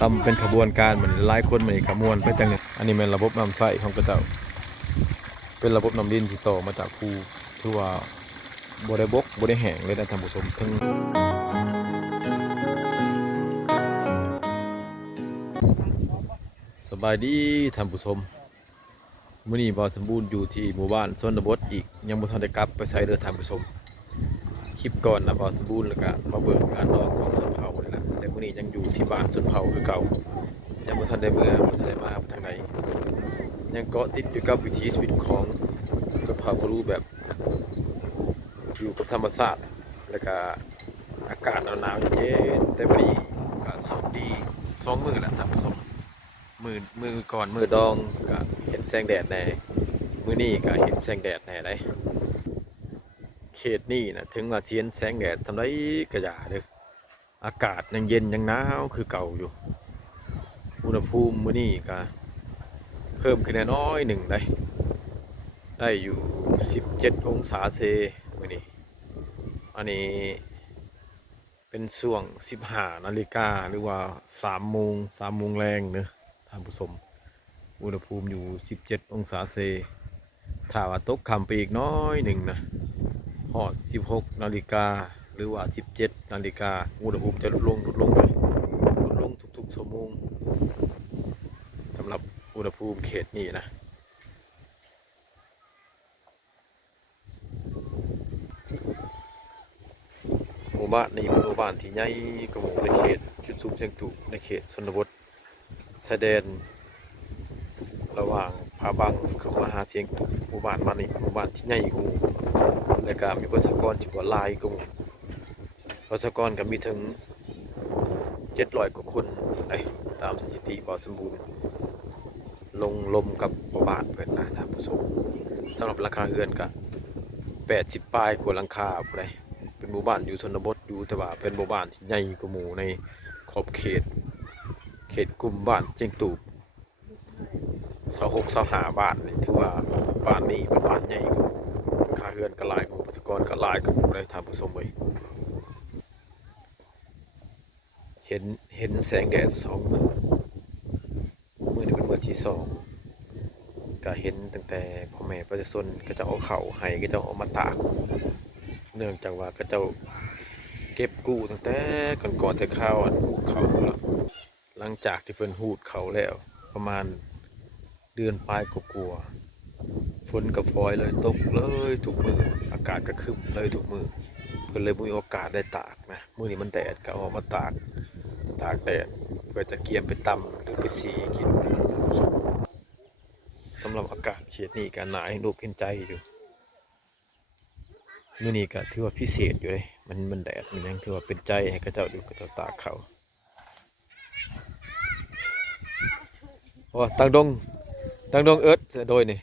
ทำเป็นขบวนการเหมือนหลายคนเหมือนขบวนไปจังเนี่ยอันนี้เป็นระบบน้ำใส้ของกระเจ้าเป็นระบบน้ำดินที่ต่อมาจากภูที่ว่าบริบกบริแห้งเลยนะท่านผู้ชมทั้งสบายดีท่านผู้ชมมื้อนี้บ่าวสมบูรณ์อยู่ที่หมู่บ้านชนบทอีกยังบ่ทันได้กลับไปใส่เด้อท่านผู้ชมคลิปก่อนนะบ่าวสมบูรณ์แล้วก็มาเบิ่งการดองของชนเผ่านี่แหละแต่มื้อนี้ยังอยู่ที่บ้านชนเผ่าคือเก่ายังบ่ทันได้เมื่อบ่ทันได้มาทางใดยังเกาะติดอยู่กับวิถีชีวิตของชนเผ่าบ่รู้แบบอยู่กับธรรมชาติแล้วก็อากาศหนาวๆเย็นแต่มื้อนี้ก็สดดี2มื้อแล้วท่านผู้ชมมือก่อนมือดองก็เห็นแสงแดดแน่มือนี่ก็เห็นแสงแดดแน่ได้เขตนี่นะถึงว่าเทียนแสงแดดทำไรกระยาเด้ออากาศยังเย็นยังหนาวคือเก่าอยู่อุณหภูมิมือนี่ก็เพิ่มขึ้นน้อยหนึ่งได้อยู่17 องศาเซมือนี่อันนี้เป็นช่วง15 นาฬิกาหรือว่า3 โมงแรงเนอะท่านผู้ชมอุณหภูมิอยู่17 องศาเซถ้าว่าตกค่ำไปอีกน้อยหนึ่งนะฮอด16 นาฬิกาหรือว่า17 นาฬิกาอุณหภูมิจะลดลงทุกๆชั่วโมงสำหรับอุณหภูมิเขตนี้นะหมู่บ้านนี้เป็นหมู่บ้านที่ใหญ่กว่าหมู่ในเขตจุดซุ่มเชียงตุในเขตชนบทชายแดนระหว่างผาบังกับมหาเสียงตุหมู่บ้านนี้หมู่บ้านที่ใหญ่กว่าและก็มีประชากรที่ว่าหลายกว่าประชากรก็มีถึง700 กว่าคนตามสถิติบ่สมบูรณ์ลงลมกับหมู่บ้านเพื่อนนะท่านผู้ชมสำหรับราคาเรือนก็80 ปลายกว่าหลังคาผู้ใดเป็นหมู่บ้านอยู่ชนบทอยู่แต่ว่าเป็นหมู่บ้านที่ใหญ่กว่าหมู่ในขอบเขตกลุ่มบ้านเจียงตูบ26-25 บ้านนี่ถือว่าบ้านนี้เป็นบ้านใหญ่กว่าค่าเรือนก็หลายกว่าประชากรก็หลายกว่าหมู่ได้ท่านผู้ชมเลยเห็นแสงแดด2 มื้อนี้เป็นมื้อที่2ก็เห็นตั้งแต่พ่อแม่ประชาชนก็จะเอาข้าวให้ก็จะเอามาตากเนื่องจากว่าก็จะเก็บกู้ตั้งแต่ก่อนแต่ข้าวหูดเขาแล้วหลังจากที่เพิ่นหูดเขาแล้วประมาณเดือนปลายก็กลัวฝนกับฟอยเลยตกเลยทุกมืออากาศก็ครึ้มเลยทุกมือเพิ่นเลยมีโอกาสได้ตากนะมื้อนี้มันแดดก็เอามาตากแดดเพื่อจะเกียมไปตำหรือไปสีกินสำหรับอากาศเขตนี้ก็หนาวให้รูปเห็นใจอยู่มื้อนี้ก็ถือว่าพิเศษอยู่เลยมันแดดมันยังถือว่าเป็นใจให้กระเจ้าดูกระเจ้าตากเขาโอ้ตังดงเอิร์ดโดยนี่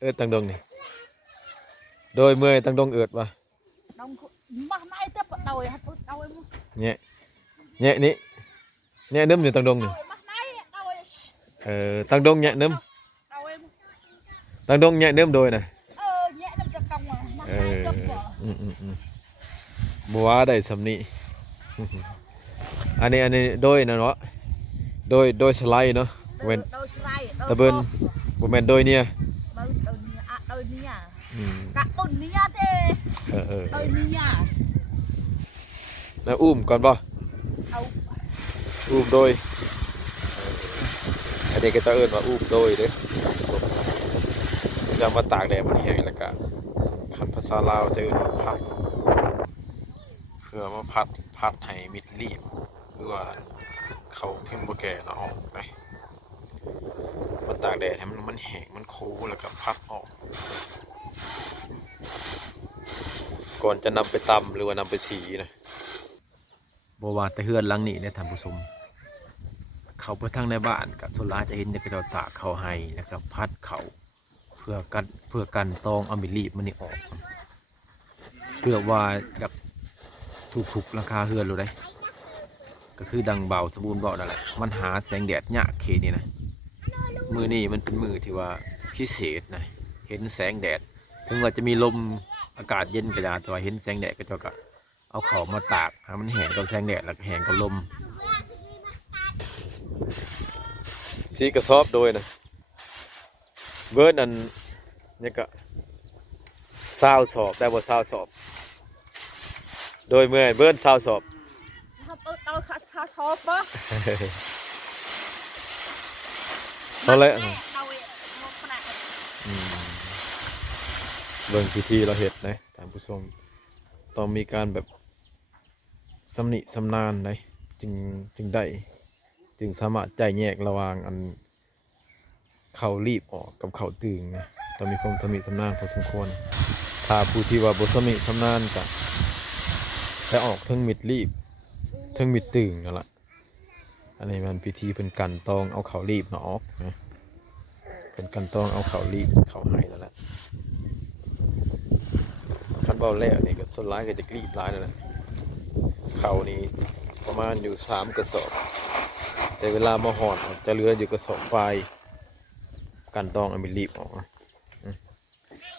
เอิร์ดตังดงนี่โดยเมื่อยตังดงเอิร์ดวะเนี่ยนี่เนี่ยนึมอยู่ตังดงนี่ตังดงเนี่ยนึมตังดงเนี่ยนึมโดยนะบัวได้สำนีอันนี้โดยนะเนาะโดยสไลด์เนาะเว้นตะเบินบ่แม่นโดยเนี่ยกะตุนเนี่ยเต้โดยเนี่ยแล้วอุ้มก่อนป่ะอุ้มโดยอันนี้ก็จะเอิ้นว่าอุ้มโดยเด้อจะมาตากแดดมันแห้งแล้วก็คันภาษาลาวจะเอิ้นว่าพัดเพื่อมาพัดให้มิดรีบหรือว่าเขาเข้มบ่แก่เนาะออกไปมาตากแดดให้มันแห้งมันคูแล้วก็พัดออกก่อนจะนำไปตำหรือว่านำไปสีนะบว่าแต่เฮือนหลังนี้เนี่ยท่านผู้ชมเขาไปทางในบ้านกับสุราจะเห็นเด็กกระเจ้าตากเขาให้นะครับพัดเขาเพื่อกันตองเอามิลีมันนี่ออกเพื่อว่าอยากถูกราคาเฮือนเลยได้ก็คือดังเบาสมบูรณ์เบานั่นแหละมันหาแสงแดดยากเคนี่นะมือนี่มันเป็นมือที่ว่าพิเศษนะเห็นแสงแดดถึงว่าจะมีลมอากาศเย็นกระดาษแต่ว่าเห็นแสงแดดก็จะเอาของมาตากให้มันแห้งกับแสงแดดแล้วแห้งกับลม สีกระสอบโดยนะเบิร์ดอันนี่ก็ซาวสอบได้บ่ซาวสอบโดยเมื่อเบิร์ดซาวสอบ เขาเปิดเอาขาชาชอบปะ ตอนแรก เอาลงขนาด เบิ่งพิธีเราเห็ดนะท่านผู้ชมต้องมีการแบบสำนิสำนานนะจึงได้จึงสามารถใจแยกระหว่างอันเขารีบออกกับเขาตึงนะต้องมีความสำนิสำนานพอสมควรถ้าผู้ที่ว่าบ่สำนิสำนานก็ไปออกทั้งมิดรีบทั้งมิดตึงนั่นแหละอันนี้มันพิธีเป็นกันตองเอาเขารีบเนาะออกนะเป็นกันตองเอาเขารีบเขาให้แล้วแหละขั้นเบาแล้วนี่ก็ส่วนร้ายก็จะรีบร้ายแล้วแหละเขานี่ประมาณอยู่3 กระสอบแต่เวลามาหอดจะเหลืออยู่กระสอบไฟกันตองเอาไปรีบออก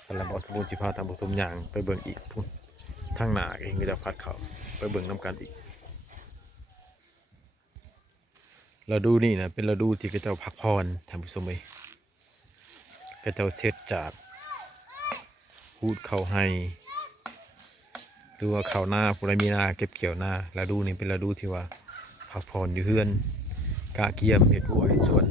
สำหรับบอกสมุนจิพาทำผสมยางไปเบิ่งอีกพุ่นทางหนาเองก็จะพัดเขาไปเบิ่งน้ำกันอีกเราดูนี่นะเป็นเราดูที่กระเจ้าพักพรทำผสมไปกระเจ้าเซตจากพูดเขาให้หรือว่าเขาหน้าผู้ใดมีหน้าเก็บเกี่ยวหน้าเราดูนี่เป็นเราดูที่ว่าพักพรอยู่เฮือนกะเกียมเห็ดบัวเห็ดสวน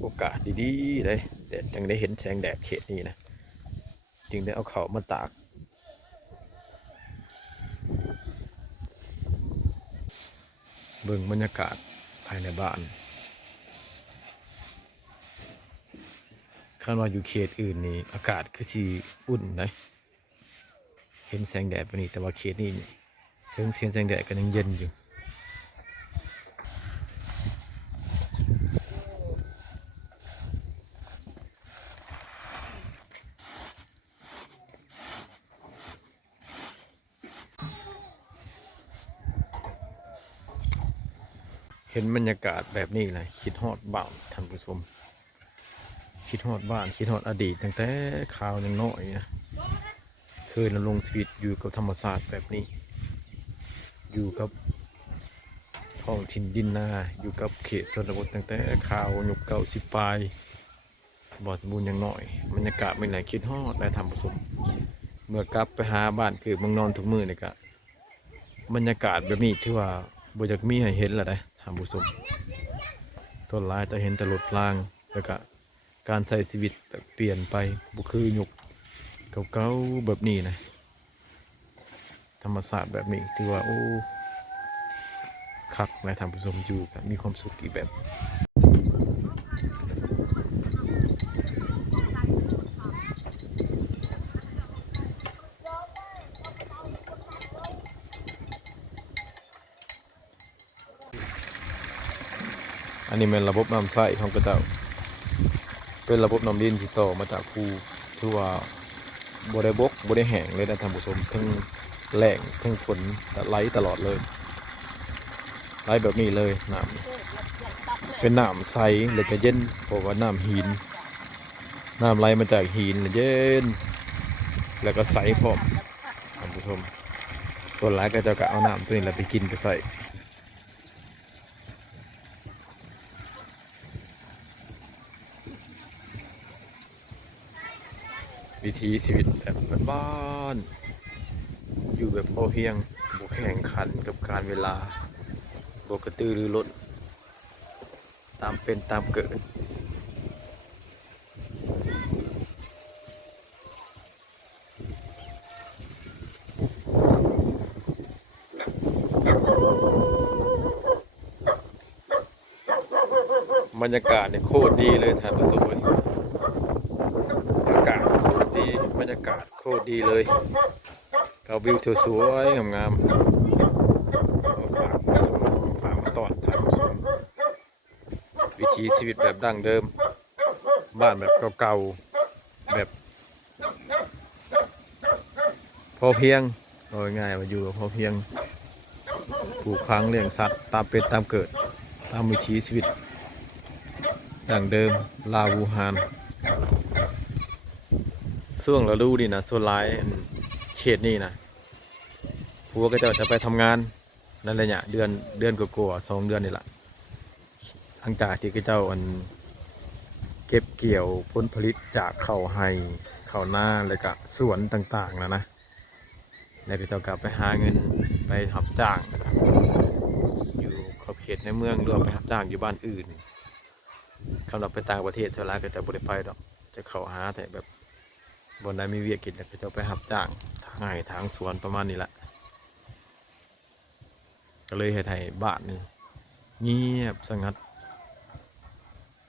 โอกาสดีๆเลยแต่ยังได้เห็นแสงแดดเขตนี้นะจึงได้เอาเขามาตากเบิ่งบรรยากาศภายในบ้านคาดว่าอยู่เขตอื่นนี่อากาศคือสีอุ่นนะเห็นแสงแดดปนี้แต่ว่าเขตนี้ถึงเสียงแสงแดดก็ยังเย็นอยู่เห็นบรรยากาศแบบนี้นะคิดฮอดบ้านท่านผู้ชมคิดฮอดบ้านคิดฮอดอดีตตั้งแต่ข่าวยังน้อยนะเคยดำรงชีวิตอยู่กับธรรมศาสตร์แบบนี้อยู่กับท้องถิ่นดินนาอยู่กับเขตชนบทตั้งแต่ข่าวยุค90 ปลายบ่อสมบูรณ์ยังน้อยบรรยากาศไม่ไหนคิดฮอดและท่านผู้ชมเมื่อกลับไปหาบ้านคือเมืองนอนทุกมื้อนี่ก็บรรยากาศแบบนี้ที่ว่าบ่อยากมีให้เห็นแล้วนะท่านผู้ชมต้นไม้จะเห็นแต่รถรางแล้วก็การใช้ชีวิตเปลี่ยนไปบุคือยุคเก่าๆแบบนี้นะธรรมศาสตร์แบบนี้ถือว่าโอ้คักนะท่านผู้ชมอยู่กันมีความสุขอีกแบบอันนี้เป็นระบบน้ำใส้ของกระเจ้าเป็นระบบน้ำดินที่ต่อมาจากภูที่ว่าบริบกบริแห้งเลยนะท่านผู้ชมทั้งแหล่งทั้งฝนไหลตลอดเลยไหลแบบนี้เลยน้ำเป็นน้ำใสเลยจะเย็นเพราะว่าน้ำหินน้ำไหลมาจากหินเย็นแล้วก็ใสพร้อมท่านผู้ชมส่วนหลายก็จะเอาน้ำตัวนี้แหละไปกินไปใส่วิถีชีวิตแบบบ้านๆอยู่แบบพอเพียงบุแข่งขันกับการเวลาบกระตือรือร้นตามเป็นตามเกิดบรรยากาศเนี่ยโคตรดีเลยท่านผู้ชมอากาศโคตรดีบรรยากาศโคตรดีเลยกับวิวสวยๆงามๆฝากมาต้อนท่านผู้ชมวิถีชีวิตแบบดั้งเดิมบ้านแบบเก่าๆแบบพอเพียงโดยง่ายว่าอยู่พอเพียงปลูกพังเลี้ยงสัตว์ตามเป็นตามเกิดตามวิถีชีวิตดั้งเดิมลาวูฮานช่วงฤดูนี่นะส่วนหลายเขตนี่นะผัวก็จะไปทำงาน นั่นแหละเนี่ยเดือนกว่าๆ2 เดือนนี่แหละหลังจากที่เขาเจ้าอันเก็บเกี่ยวผลผลิตจากข้าวไร่ข้าวนาแล้วก็สวนต่างๆนะแล้วเขาเจ้ากลับไปหาเงินไปรับจ้างนะครับอยู่ขอบเขตในเมืองหรือว่าไปรับจ้างอยู่บ้านอื่นสำหรับไปต่างประเทศเท่าไรก็จะบริไปดอกจะเข้าหาแต่แบบบนใดมีเวียกกินแล้วก็จะไปรับจ้างทางไร่ทางสวนประมาณนี้แหละก็เลยให้ไทยบ้านนี่เงียบสงัด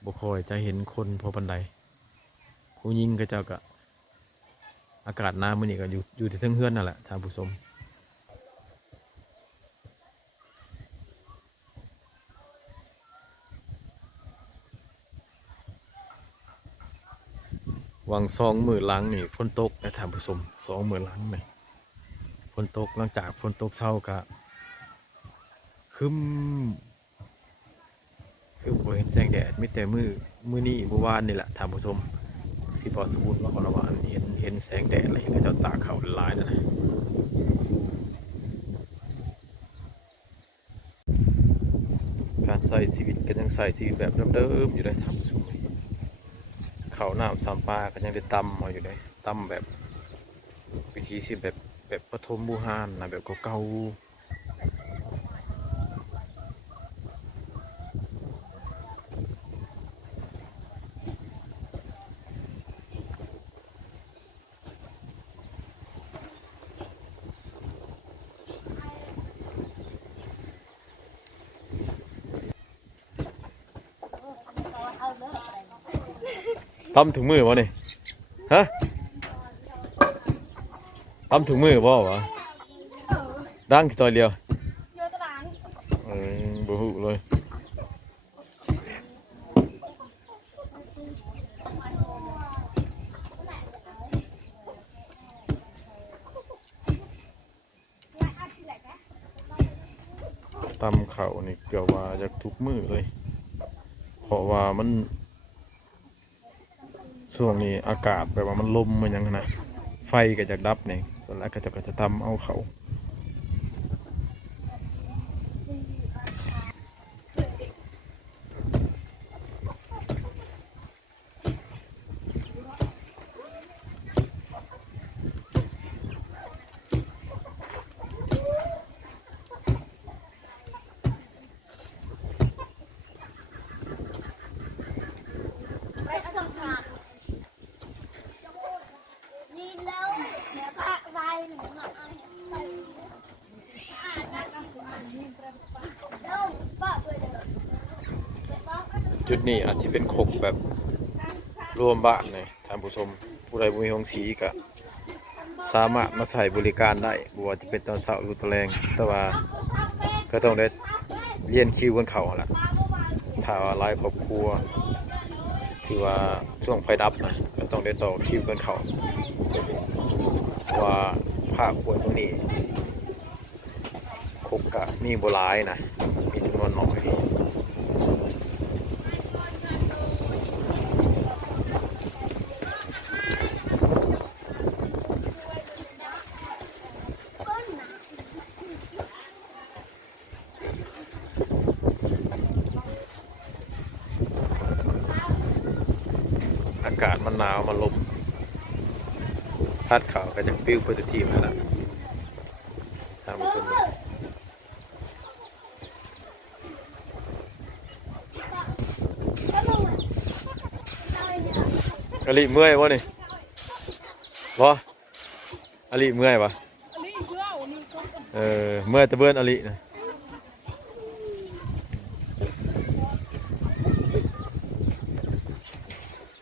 บ่ค่อยจะเห็นคนพอปันใดผู้หญิงก็เจ้าก็อากาศหน้ามื้อนี้ก็อยู่ที่เทิงเฮือนนั่นแหละท่านผู้ชมวัง2 มื้อหลังนี่ฝนตกนะท่านผู้ชม2 มื้อหลังนี่ฝนตกหลังจากฝนตกเช้าก็ครึ้มคือบ่เห็นแสงแดดมีแต่มื้อนี้เมื่อวานนี่แหละท่านผู้ชมที่พอสมมุติว่าเขาละว่าเห็นแสงแดดอะไรก็เจ้าตากเขาหลายๆนะการใส่ชีวิตก็ยังใส่ชีวิตแบบเดิมๆอยู่เลยท่านผู้ชมเขาวน้ำสามปลาก็ยังได้ตำเอาอยู่เลยตำแบบวิธีชีวิตแบบปฐมบูหานนะแบบเก่าๆตำถุงมือบ่นี่ฮะตำถุงมือบ่วะดังที่ตัวเดียวบ่ฮู้เลยตำเขานี่เกือบว่าจะทุกมือเลยเพราะว่ามันช่วงนี้อากาศแบบว่ามันลมมันยังนะไฟก็จะดับเนี่ยตอนแรกก็จะตำเอาเขาจุดนี้อาจจะเป็นคกแบบรวมบ้านเลยท่านผู้ชมผู้ใดบ่มีห้องสีก็สามารถมาใช้บริการได้บ่ว่าจะเป็นตอนเช้าหรือตอนแลงแต่ว่าก็ต้องได้เรียนคิวกันเขาล่ะถ้าว่าหลายครอบครัวที่ว่าช่วงไฟดับนะก็ต้องได้ต่อคิวกันเขาว่าภาคป่วยตรงนี้คกก็มีบ่หลายนะมีจำนวนน้อยอากาศมันหนาวมันลมพัดเขาก็จะปิ้วไปทุกทีมนั่นแหละท่านผู้ชมอลิเมื่อยวะนี่วะอลิเมื่อยวะเมื่อยตะเบิ้นอลินะ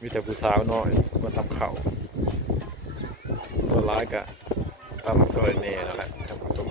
มีแต่ผู้สาวน้อยมาทำเขาส่วนร้ายกะทำซอยเน่นั่นแหละทำผสม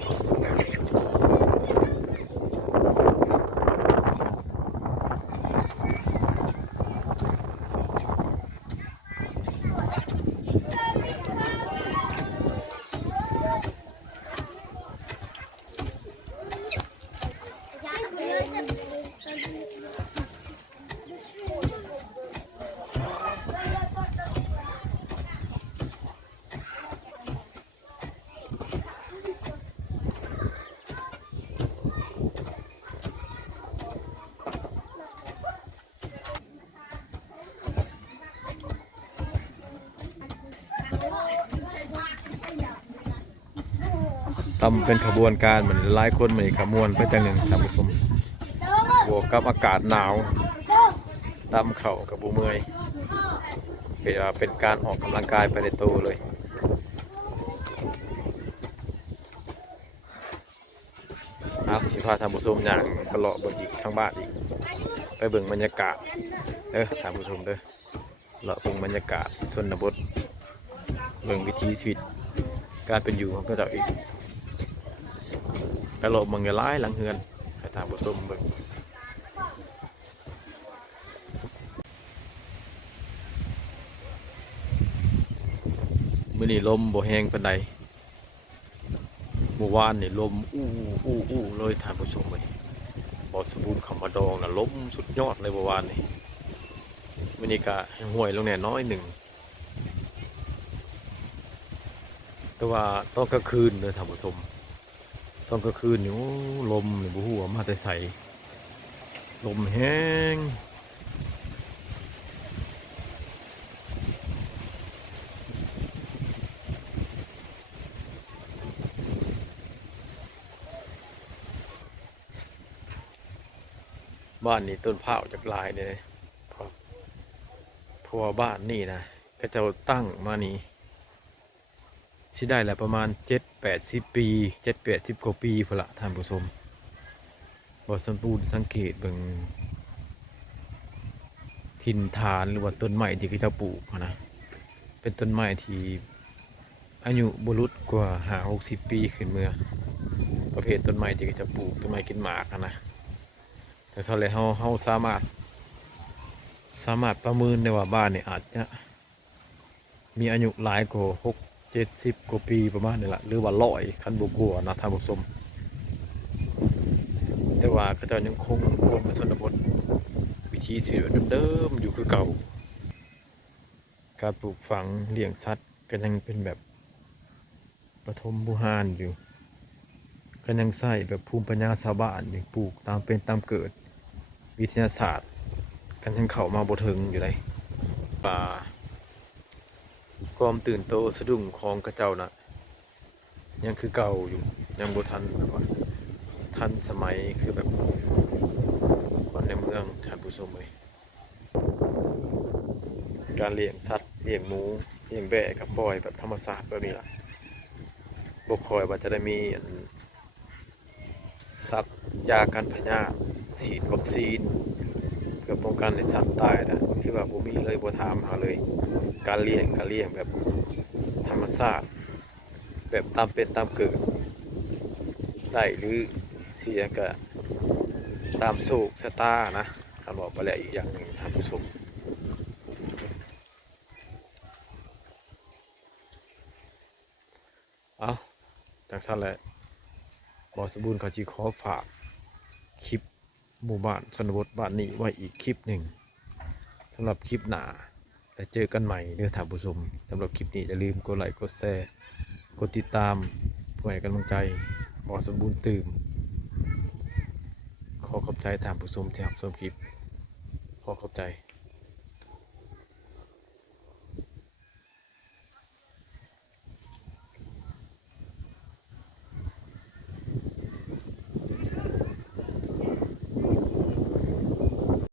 ตำเป็นขบวนการเหมือนหลายคนเหมือนขมวนไปจังหนึ่งท่านผู้ชมบวกกับอากาศหนาวตำเข่ากับบูเมอยเป็นการออกกำลังกายไปในตัวเลยครับสิพาท่านผู้ชมอย่างกระเลาะเบิ่งอีกทางบ้านอีกไปเบิ่งบรรยากาศท่านผู้ชมเด้อเลาะเบิ่งบรรยากาศชนบทเบิ่งวิถีชีวิตการเป็นอยู่ของเขาเจ้าอีกกระโหลกมังกรร้ายหลังเฮือนให้ทางผสมเบิ่งมื้อนี้ลมบ่แห้งปานใดเมื่อวานนี่ลมอู้เลยทางผู้ชมเลยบ่สมบูรณ์คำมาดองน่ะลมสุดยอดเลยเมื่อวานนี่มื้อนี้ก็ห่วยลงแน่น้อยหนึ่งแต่ว่าตอนกลางคืนเด้อท่านผู้ชมตอนกลางคืนนี่ลมนี่บ่ฮู้ว่ามาแต่ไสลมแห้งบ้านนี่ต้นพร้าวจากลายเนี่ยเพราะว่าบ้านนี่นะก็จะตั้งมานี่สิได้แหละประมาณ7-80 ปี7-80 กว่าปีพอละท่านผู้ชมบ่สมบูรณ์สังเกตเบิ่งถิ่นฐานหรือว่าต้นไม้ที่เขาจะปลูกนะเป็นต้นไม้ที่อายุบ่รุษกว่า50-60 ปีขึ้นเมื่อประเภทต้นไม้ที่เขาจะปลูกต้นไม้กินหมากนะแต่เท่าไรเฮาสามารถประเมินได้ว่าบ้านนี่อาจจะมีอายุหลายกว่า60-70 กว่าปีประมาณนี้แหละหรือว่า100คันบ่กว่านะท่านผู้ชมแต่ว่าเขาเจ้ายังคงความเป็นชนบทวิถีชีวิตเดิมๆอยู่คือเก่าการปลูกฝังเลี้ยงสัตว์ก็ยังเป็นแบบปฐมบุหารอยู่ก็ยังใส่แบบภูมิปัญญาชาวบ้านอยู่ปลูกตามเป็นตามเกิดวิทยาศาสตร์กันยังเข้ามาบ่ถึงอยู่เลยป่าความตื่นโตสะดุ้งของกระเจ้านะยังคือเก่าอยู่ยังบ่ทันแบบว่าทันสมัยคือแบบคนในเมืองท่านผู้ชมเลยการเลี้ยงสัตว์เลี้ยงหมูเลี้ยงแบะกับปล่อยแบบธรรมชาติแบบนี้ล่ะบ่คอยว่าจะได้มีสัตว์ยากันพยาธิฉีดวัคซีนเพื่อป้องกันให้สัตว์ตายนะคือว่าบ่มีเลยบ่ถามหาเลยการเลี้ยงแบบธรรมชาติแบบตามเป็นตามเกิดได้หรือเสียก็ตามโศกชะตานะคำบอกไปแล้วอีกอย่างหนึ่งท่านผู้ชมเอาจากนั้นแหละบอสบูรณ์เขาจีขอฝากคลิปหมู่บ้านชนบทบ้านนี้ไว้อีกคลิปหนึ่งสำหรับคลิปหน้าแต่เจอกันใหม่เด้อท่านผู้ชมสำหรับคลิปนี้อย่าลืมกดไลค์กดแชร์กดติดตามเพื่อให้กำลังใจบอสบูรณ์ตื่มขอขอบใจท่านผู้ชมที่รับชมคลิปขอขอบใจ